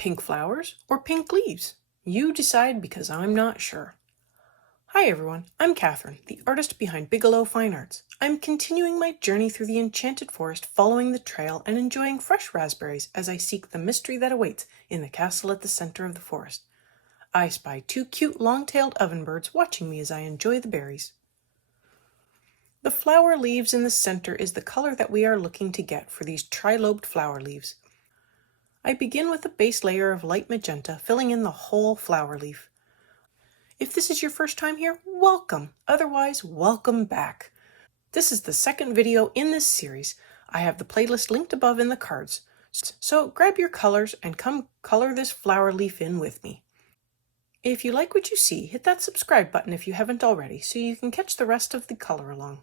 Pink flowers or pink leaves? You decide because I'm not sure. Hi everyone, I'm Catherine, the artist behind Bigelow Fine Arts. I'm continuing my journey through the Enchanted Forest, following the trail and enjoying fresh raspberries as I seek the mystery that awaits in the castle at the center of the forest. I spy two cute long-tailed oven birds watching me as I enjoy the berries. The flower leaves in the center is the color that we are looking to get for these trilobed flower leaves. I begin with a base layer of light magenta, filling in the whole flower leaf. If this is your first time here, welcome. Otherwise, welcome back. This is the second video in this series. I have the playlist linked above in the cards. So grab your colors and come color this flower leaf in with me. If you like what you see, hit that subscribe button if you haven't already, so you can catch the rest of the color along.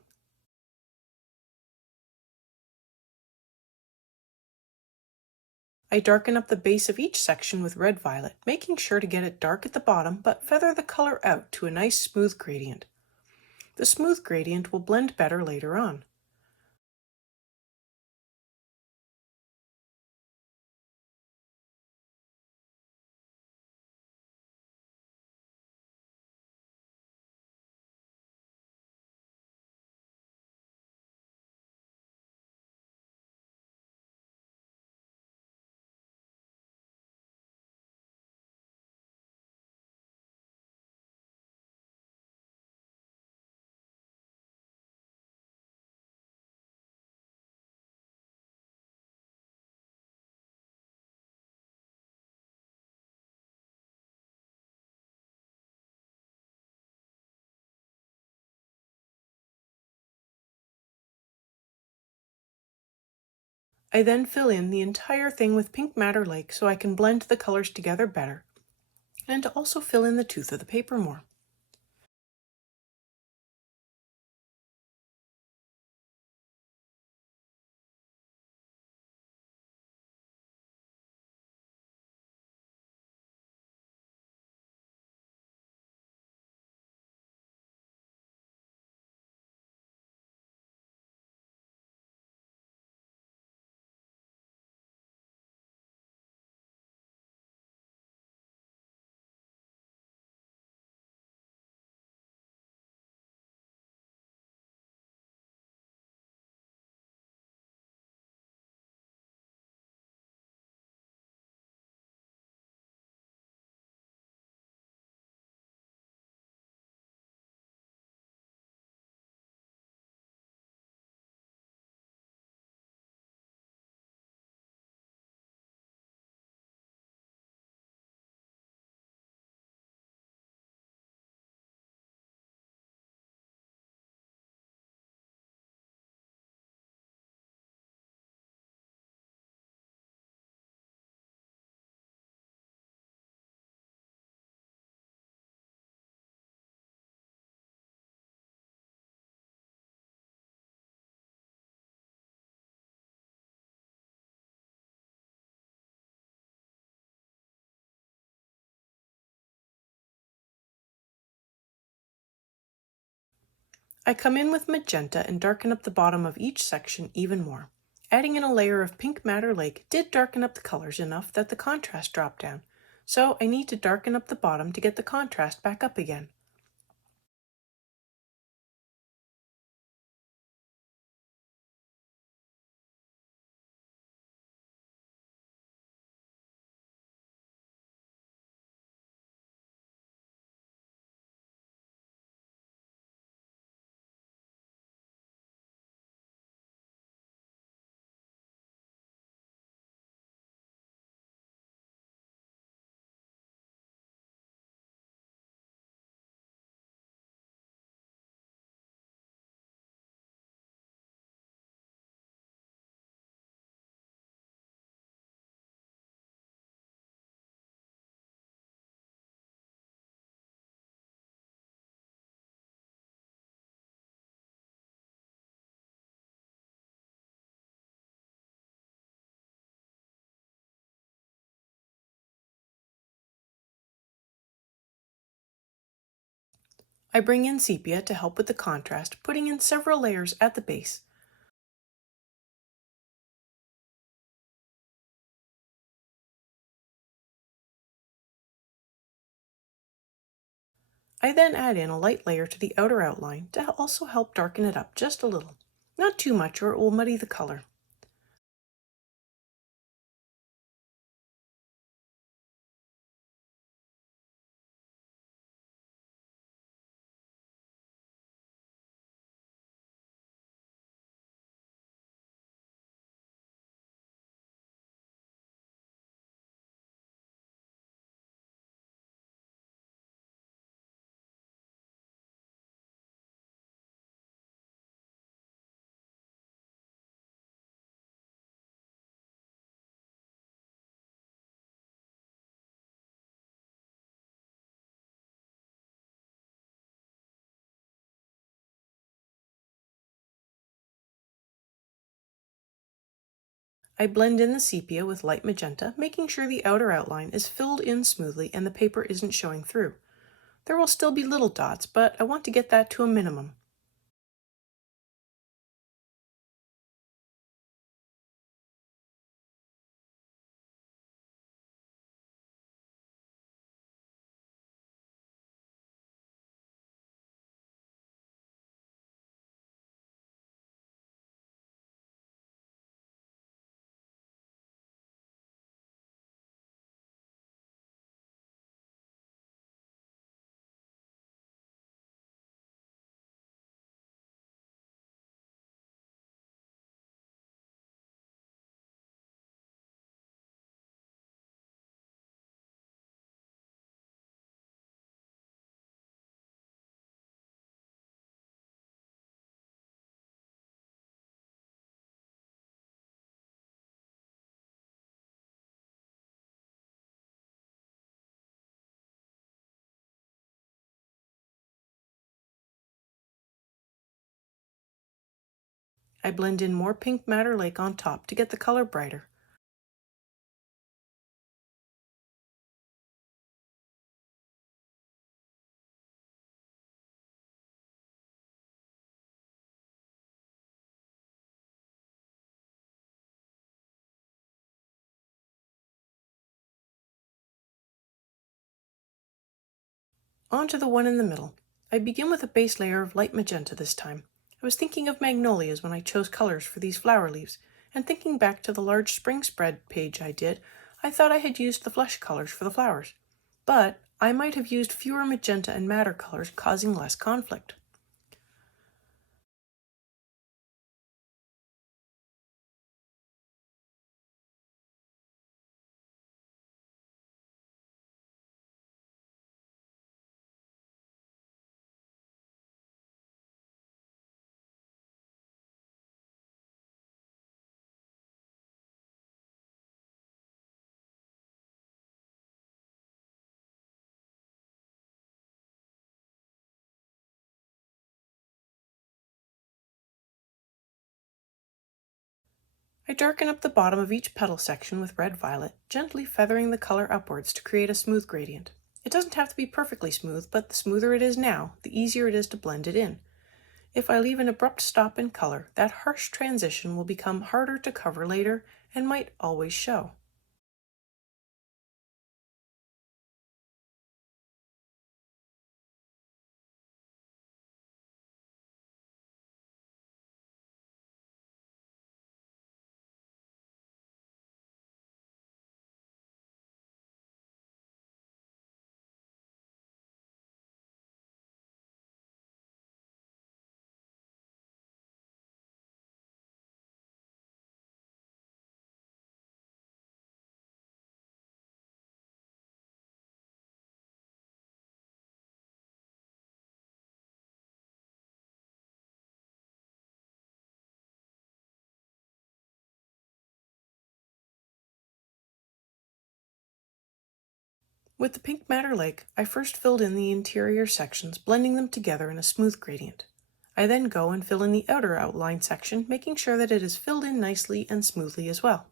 I darken up the base of each section with red violet, making sure to get it dark at the bottom, but feather the color out to a nice smooth gradient. The smooth gradient will blend better later on. I then fill in the entire thing with pink madder lake so I can blend the colors together better, and also fill in the tooth of the paper more. I come in with magenta and darken up the bottom of each section even more. Adding in a layer of pink madder lake did darken up the colors enough that the contrast dropped down, so I need to darken up the bottom to get the contrast back up again. I bring in sepia to help with the contrast, putting in several layers at the base. I then add in a light layer to the outer outline to also help darken it up just a little. Not too much or it will muddy the color. I blend in the sepia with light magenta, making sure the outer outline is filled in smoothly and the paper isn't showing through. There will still be little dots, but I want to get that to a minimum. I blend in more pink madder lake on top to get the color brighter. On to the one in the middle. I begin with a base layer of light magenta this time. I was thinking of magnolias when I chose colors for these flower leaves, and thinking back to the large spring spread page I did, I thought I had used the flesh colors for the flowers. But I might have used fewer magenta and madder colors, causing less conflict. I darken up the bottom of each petal section with red violet, gently feathering the color upwards to create a smooth gradient. It doesn't have to be perfectly smooth, but the smoother it is now, the easier it is to blend it in. If I leave an abrupt stop in color, that harsh transition will become harder to cover later and might always show. With the pink madder lake, I first filled in the interior sections, blending them together in a smooth gradient. I then go and fill in the outer outline section, making sure that it is filled in nicely and smoothly as well.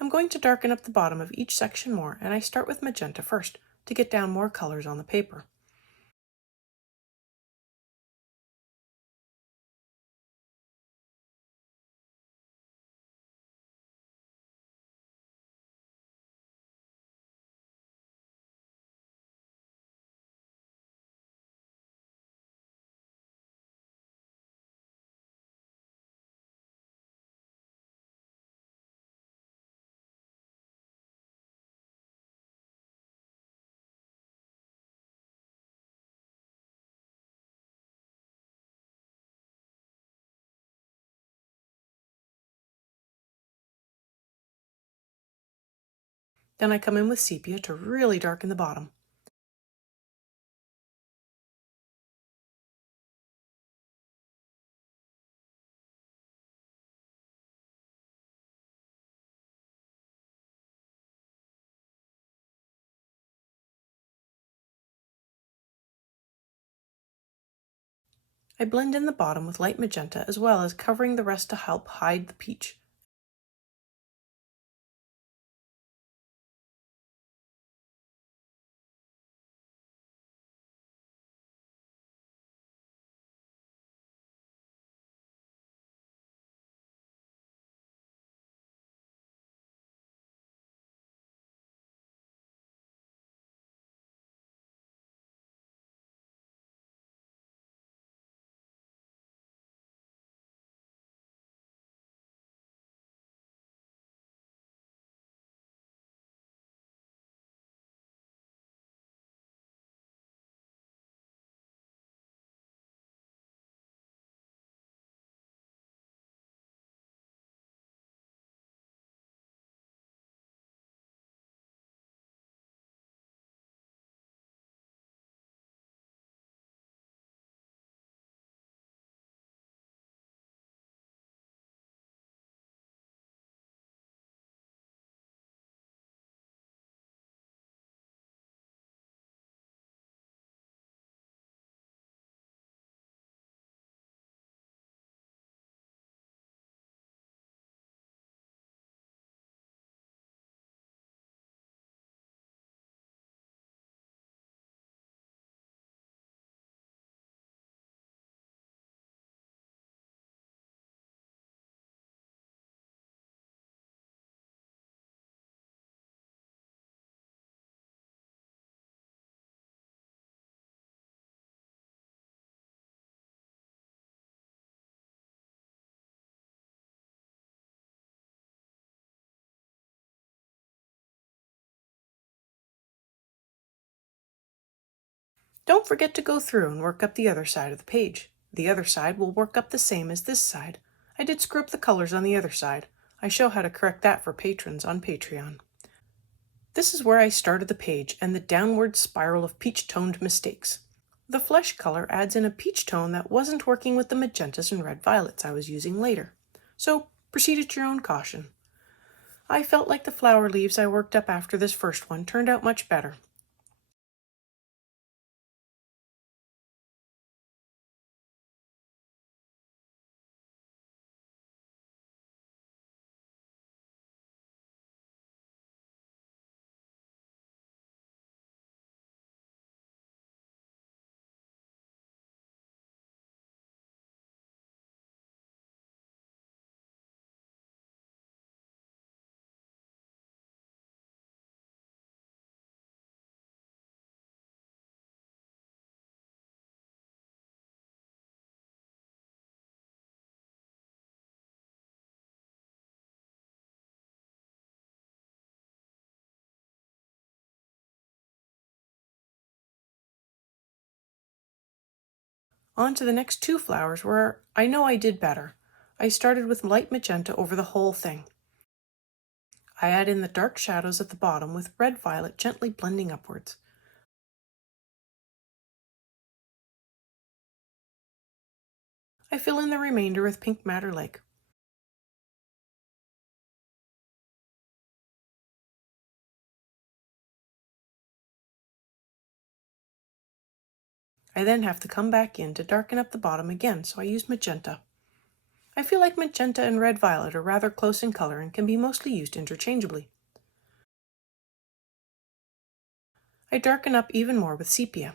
I'm going to darken up the bottom of each section more, and I start with magenta first to get down more colors on the paper. Then I come in with sepia to really darken the bottom. I blend in the bottom with light magenta as well as covering the rest to help hide the peach. Don't forget to go through and work up the other side of the page. The other side will work up the same as this side. I did screw up the colors on the other side. I show how to correct that for patrons on Patreon. This is where I started the page and the downward spiral of peach-toned mistakes. The flesh color adds in a peach tone that wasn't working with the magentas and red violets I was using later. So proceed at your own caution. I felt like the flower leaves I worked up after this first one turned out much better. On to the next two flowers where I know I did better. I started with light magenta over the whole thing. I add in the dark shadows at the bottom with red violet gently blending upwards. I fill in the remainder with pink madder lake. I then have to come back in to darken up the bottom again, so I use magenta. I feel like magenta and red-violet are rather close in color and can be mostly used interchangeably. I darken up even more with sepia.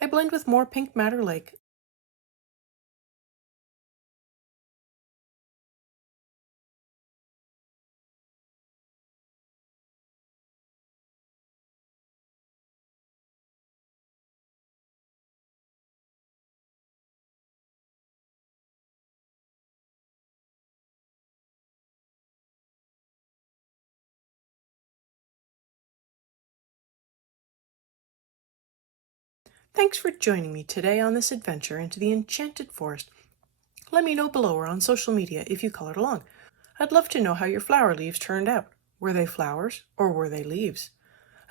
I blend with more pink madder lake. Thanks for joining me today on this adventure into the Enchanted Forest. Let me know below or on social media if you colored along. I'd love to know how your flower leaves turned out. Were they flowers or were they leaves?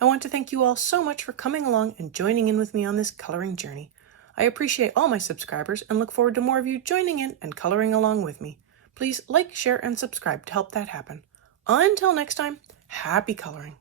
I want to thank you all so much for coming along and joining in with me on this coloring journey. I appreciate all my subscribers and look forward to more of you joining in and coloring along with me. Please like, share, and subscribe to help that happen. Until next time, happy coloring.